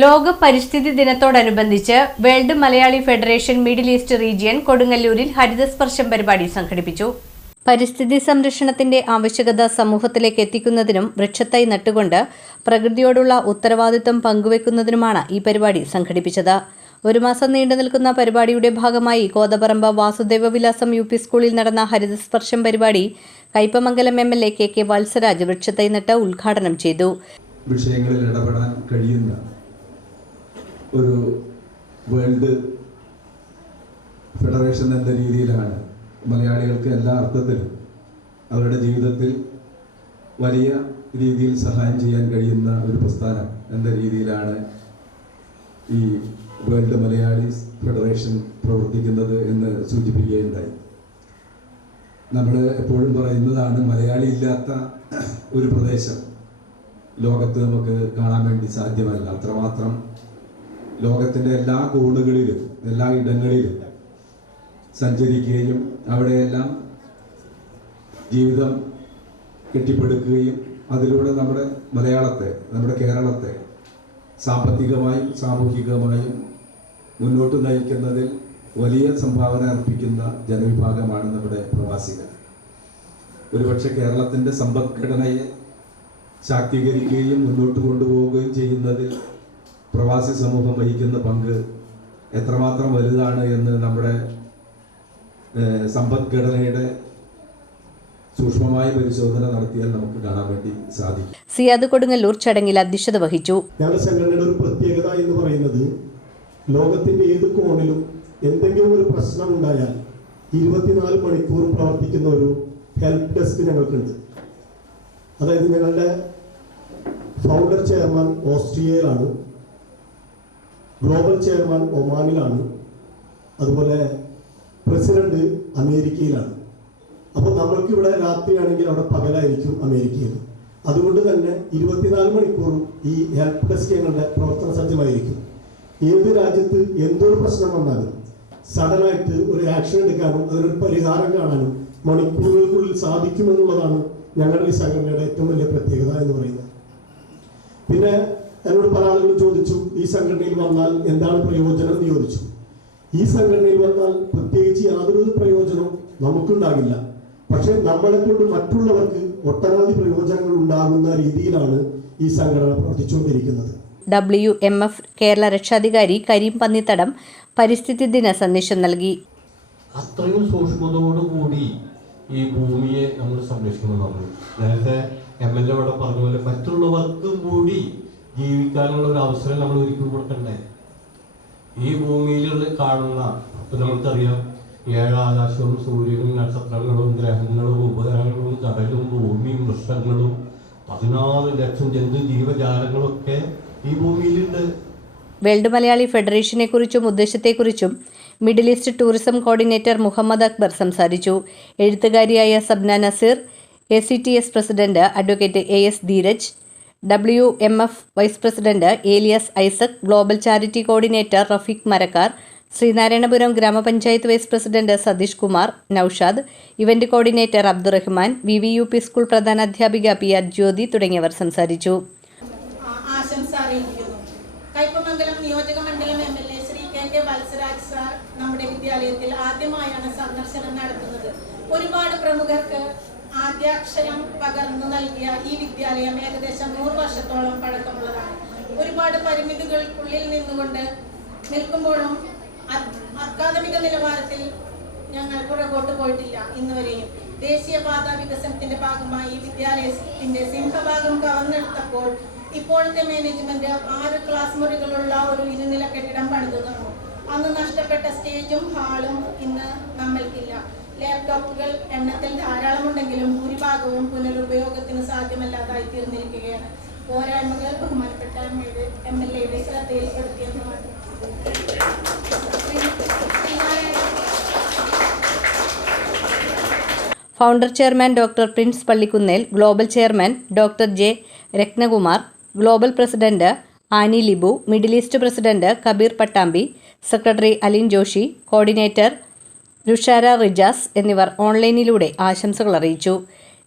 ലോക പരിസ്ഥിതി ദിനത്തോടനുബന്ധിച്ച് world Malayali federation middle east region കൊടുങ്ങല്ലൂരിൽ ഹരിതസ്പർശം പരിപാടി സംഘടിപ്പിച്ചു. പരിസ്ഥിതി സംരക്ഷണത്തിന്റെ ആവശ്യകത സമൂഹത്തിലേക്ക് എത്തിക്കുന്നതിനും വൃക്ഷത്തൈ നട്ടുകൊണ്ട് പ്രകൃതിയോടുള്ള ഉത്തരവാദിത്തം പങ്കുവെക്കുന്നതിനുമാണ് ഈ പരിപാടി സംഘടിപ്പിച്ചത്. ഒരു മാസം നീണ്ടു നിൽക്കുന്ന പരിപാടിയുടെ ഭാഗമായി കോതപറമ്പ് വാസുദേവവിലാസം യു പി സ്കൂളിൽ നടന്ന ഹരിതസ്പർശം പരിപാടി കയ്പമംഗലം MLA KK വത്സരാജ് വൃക്ഷത്തൈ നട്ട് ഉദ്ഘാടനം ചെയ്തു. വിഷയങ്ങളിൽ ഇടപെടാൻ കഴിയുന്ന ഒരു വേൾഡ് ഫെഡറേഷൻ എന്ന രീതിയിലാണ് മലയാളികൾക്ക് എല്ലാ അർത്ഥത്തിലും അവരുടെ ജീവിതത്തിൽ വലിയ രീതിയിൽ സഹായം ചെയ്യാൻ കഴിയുന്ന ഒരു പ്രസ്ഥാനം എന്ന രീതിയിലാണ് ഈ വേൾഡ് മലയാളീസ് ഫെഡറേഷൻ പ്രവർത്തിക്കുന്നത് എന്ന് സൂചിപ്പിക്കുകയുണ്ടായി. നമ്മൾ എപ്പോഴും പറയുന്നതാണ്, മലയാളി ഇല്ലാത്ത ഒരു പ്രദേശം ലോകത്ത് നമുക്ക് കാണാൻ വേണ്ടി സാധ്യമല്ല. അത്രമാത്രം ലോകത്തിൻ്റെ എല്ലാ കോണുകളിലും എല്ലാ ഇടങ്ങളിലും സഞ്ചരിക്കുകയും അവിടെയെല്ലാം ജീവിതം കെട്ടിപ്പടുക്കുകയും അതിലൂടെ നമ്മുടെ മലയാളത്തെ, നമ്മുടെ കേരളത്തെ സാമ്പത്തികമായും സാമൂഹികമായും മുന്നോട്ട് നയിക്കുന്നതിൽ വലിയ സംഭാവന അർപ്പിക്കുന്ന ജനവിഭാഗമാണ് നമ്മുടെ പ്രവാസികൾ. ഒരുപക്ഷെ കേരളത്തിൻ്റെ സമ്പദ്ഘടനയെ ശാക്തീകരിക്കുകയും മുന്നോട്ട് കൊണ്ടുപോവുകയും ചെയ്യുന്നതിൽ പ്രവാസി സമൂഹം വഹിക്കുന്ന പങ്ക് എത്രമാത്രം വലുതാണ് എന്ന് നമ്മുടെ സമ്പദ്ഘടനയുടെ സൂക്ഷ്മമായ പരിശോധന നടത്തിയാൽ നമുക്ക് കാണാൻ വേണ്ടി സാധിക്കും. സിയാദ് കൊടുങ്ങല്ലൂർ ചടങ്ങിൽ അധ്യക്ഷത വഹിച്ചു. ഞങ്ങളുടെ സംഘടനയുടെ ഒരു പ്രത്യേകത എന്ന് പറയുന്നത്, ലോകത്തിന്റെ ഏത് കോണിലും എന്തെങ്കിലും ഒരു പ്രശ്നം ഉണ്ടായാൽ 24 മണിക്കൂർ പ്രവർത്തിക്കുന്ന ഒരു ഹെൽപ്പ് ഡെസ്ക് ഞങ്ങൾക്കുണ്ട്. അതായത് ഞങ്ങളുടെ ഫൗണ്ടർ ചെയർമാൻ ഓസ്ട്രിയയിലാണ്, ഗ്ലോബൽ ചെയർമാൻ ഒമാനിലാണ്, അതുപോലെ പ്രസിഡന്റ് അമേരിക്കയിലാണ്. അപ്പോൾ നമ്മൾക്കിവിടെ രാത്രിയാണെങ്കിൽ അവിടെ പകലായിരിക്കും അമേരിക്കയിൽ. അതുകൊണ്ട് തന്നെ 24 മണിക്കൂറും ഈ ഹെൽപ്പ് ഡെസ്ക് ഞങ്ങളുടെ പ്രവർത്തന സജ്ജമായിരിക്കും. ഏത് രാജ്യത്ത് എന്തൊരു പ്രശ്നം വന്നാലും സഡനായിട്ട് ഒരു ആക്ഷൻ എടുക്കാനും അതിനൊരു പരിഹാരം കാണാനും മണിക്കൂറുകൾക്കുള്ളിൽ സാധിക്കുമെന്നുള്ളതാണ് ഞങ്ങളുടെ ഈ സംഘടനയുടെ ഏറ്റവും വലിയ പ്രത്യേകത എന്ന് പറയുന്നത്. പിന്നെ എന്നോട് പല ആളുകൾ ചോദിച്ചു, ഈ സംഘടനയിൽ വന്നാൽ എന്താണ് പ്രയോജനം എന്ന് ചോദിച്ചു. ഈ സംഘടനയിൽ വന്നാൽ പ്രത്യേകിച്ച് യാതൊരു പ്രയോജനവും നമുക്കുണ്ടാകില്ല. പക്ഷെ നമ്മളെ കൊണ്ട് മറ്റുള്ളവർക്ക് ഒട്ടനവധി പ്രയോജനങ്ങൾ ഉണ്ടാകുന്ന രീതിയിലാണ് ഈ സംഘടന പ്രവർത്തിച്ചുകൊണ്ടിരിക്കുന്നത്. WMF കേരള രക്ഷാധികാരി കരീം പന്നിത്തടം പരിസ്ഥിതി ദിന സന്ദേശം നൽകി. അത്രയും സൂക്ഷ്മതയോടുകൂടി ഈ ഭൂമിയെ നമ്മൾ സംരക്ഷിക്കണമെന്നാണ്. നേരത്തെ MLA ഇവിടെ പറഞ്ഞ പോലെ മറ്റുള്ളവർക്കും കൂടി ജീവിക്കാനുള്ള ഒരു അവസരം നമ്മൾ ഒരുക്കി കൊടുക്കണ്ടേ. ഈ ഭൂമിയിൽ കാണുന്ന, ഇപ്പം നമുക്കറിയാം, 7 ആകാശവും സൂര്യനും നക്ഷത്രങ്ങളും ഗ്രഹങ്ങളും ഉപഗ്രഹങ്ങളും കടലും ഭൂമിയും വൃക്ഷങ്ങളും 14 ലക്ഷം ജന്തു ജീവജാലങ്ങളൊക്കെ ഈ ഭൂമിയിലുണ്ട്. വേൾഡ് മലയാളി ഫെഡറേഷനെ കുറിച്ചും ഉദ്ദേശത്തെക്കുറിച്ചും middle east tourism coordinator Muhammad Akbar സംസാരിച്ചു. എഴുത്തുകാരിയായ Sabna Naseer, ACTS president advocate AS Dheeraj, WMF vice president Elias Isaac, global charity coordinator Rafeeq Marakkar, Sreenarayanapuram grama panchayat vice president Satheesh Kumar, Noushad, event coordinator Abdurahman, VVUP school പ്രധാനാധ്യാപിക PR ജ്യോതി തുടങ്ങിയവർ സംസാരിച്ചു. കയ്പമംഗലം നിയോജക മണ്ഡലം MLA Shri KK Valsaraj sir നമ്മുടെ വിദ്യാലയത്തിൽ ആദ്യമായാണ് സന്ദർശനം നടത്തുന്നത്. ഒരുപാട് പ്രമുഖർക്ക് ആദ്യാക്ഷരം പകർന്നു നൽകിയ ഈ വിദ്യാലയം ഏകദേശം 100 വർഷത്തോളം പഴക്കമുള്ളതാണ്. ഒരുപാട് പരിമിതികൾക്കുള്ളിൽ നിൽക്കുമ്പോഴും അക്കാദമിക നിലവാരത്തിൽ ഞങ്ങൾ പുറകോട്ട് പോയിട്ടില്ല. ഇന്നുവരെയും ദേശീയപാത വികസനത്തിന്റെ ഭാഗമായി ഈ വിദ്യാലയത്തിന്റെ സിംഹഭാഗം കവർന്നെടുത്തപ്പോൾ ഇപ്പോഴത്തെ മാനേജ്മെന്റ് 6 ക്ലാസ് മുറികളുള്ള ഒരു 2 നില കെട്ടിടം പണിതു തന്നു. അന്ന് നഷ്ടപ്പെട്ട സ്റ്റേജും ഹാളും ഇന്ന് നമ്മൾക്കില്ല. ലാപ്ടോപ്പുകൾ എണ്ണത്തിൽ ധാരാളമുണ്ടെങ്കിലും ഭൂരിഭാഗവും പുനരുപയോഗത്തിന് സാധ്യമല്ലാതായി തീർന്നിരിക്കുകയാണ്. പോരായ്മകൾ ബഹുമാനപ്പെട്ട MLA ശ്രദ്ധയിൽപ്പെടുത്തിയെന്നുമാണ്. Founder chairman doctor Prince Pallikkunnel, global chairman doctor J Rathnakumar, global president Annie Libu, middle east president Kabeer Pattambi, secretary Alin Joshi, coordinator Rushara Rijas എന്നിവർ ഓൺലൈനിലൂടെ ആശംസകൾ അറിയിച്ചു.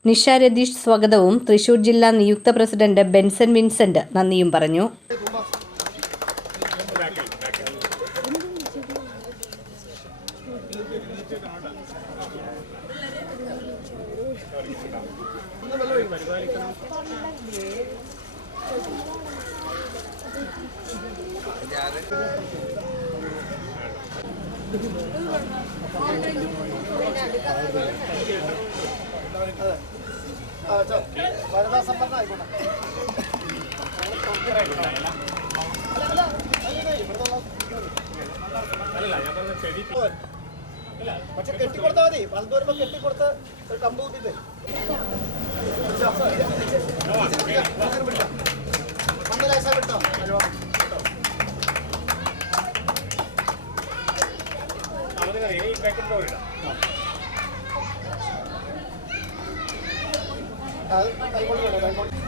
നിഷ രതീഷ് സ്വാഗതവും തൃശൂർ ജില്ലാ നിയുക്ത പ്രസിഡന്റ് ബെൻസൺ വിൻസെന്റ് നന്ദിയും പറഞ്ഞു. വനിതാ സംവരണം ആയിക്കോട്ടെ. പക്ഷെ കെട്ടിക്കൊടുത്താൽ മതി. വളർന്നു വരുമ്പോ കെട്ടിക്കൊടുത്ത് ഒരു കമ്പ് കൂട്ടിട്ട് മണ്ണിലേശ വിട്ടോ. അത് കൈകൊണ്ട് വേണം, കൈകൊണ്ട്